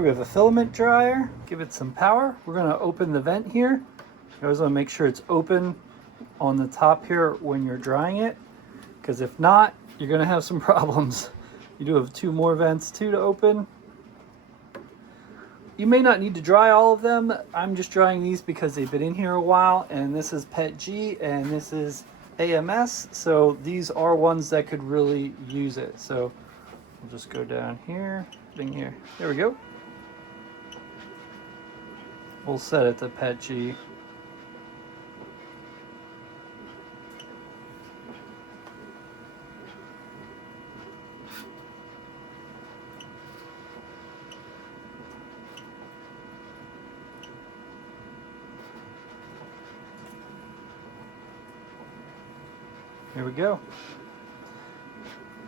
Here we have a filament dryer. Give it some power. We're going to open the vent here. You always want to make sure it's open on the top here when you're drying it, because if not, you're going to have some problems. You do have 2 more vents too to open. You may not need to dry all of them. I'm just drying these because they've been in here a while, and this is PETG and this is AMS, so these are ones that could really use it. So we'll just go down here, thing here. There we go. We'll set it to PETG. Here we go.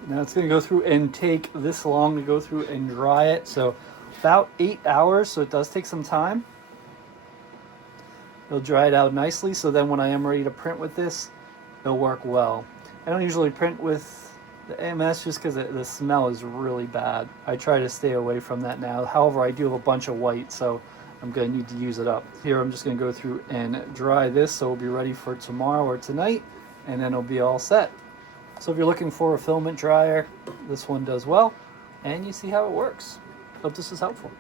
Now it's going to go through and take this long to go through and dry it. So about 8 hours, so it does take some time. It'll dry it out nicely, so then when I am ready to print with this, it'll work well. I don't usually print with the AMS just because the smell is really bad. I try to stay away from that now. However, I do have a bunch of white, so I'm going to need to use it up. Here I'm just going to go through and dry this, so we'll be ready for tomorrow or tonight, and then it'll be all set. So if you're looking for a filament dryer, this one does well, and you see how it works. Hope this is helpful.